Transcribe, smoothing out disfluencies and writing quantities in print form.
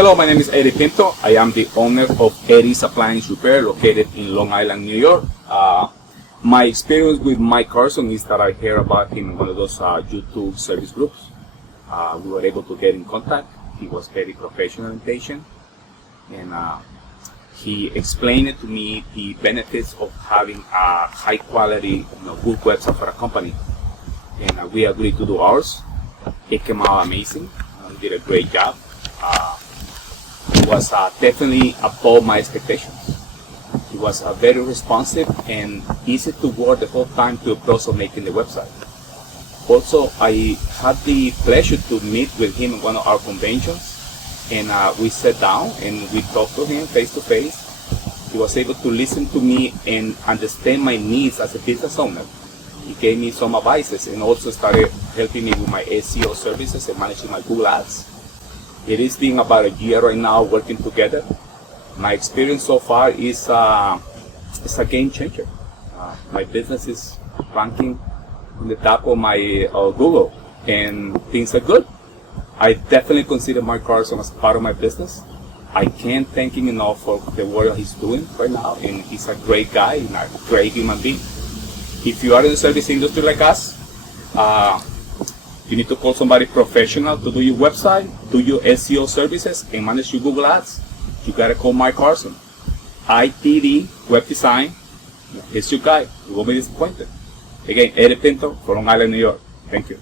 Hello, my name is Eddie Pinto. I am the owner of Eddie's Appliance Repair located in Long Island, New York. My experience with Mike Carson is that I heard about him in one of those YouTube service groups. We were able to get in contact. He was very professional and patient, and he explained it to me the benefits of having a high quality, good website for a company. And we agreed to do ours. It came out amazing. He did a great job. It was definitely above my expectations. He was very responsive and easy to work the whole time to the process of making the website. Also, I had the pleasure to meet with him at one of our conventions, and we sat down and we talked to him face to face. He was able to listen to me and understand my needs as a business owner. He gave me some advices and also started helping me with my SEO services and managing my Google Ads. It has been about a year right now working together. My experience so far is it's a game changer. My business is ranking in the top of my Google, and things are good. I definitely consider Mark Carson as part of my business. I can't thank him enough for the work he's doing right now, and he's a great guy and a great human being. If you are in the service industry like us, you need to call somebody professional to do your website, do your SEO services, and manage your Google Ads. You gotta call Mike Carson. ITD Web Design. He's your guy. You won't be disappointed. Again, Eddie Pinto from Long Island, New York. Thank you.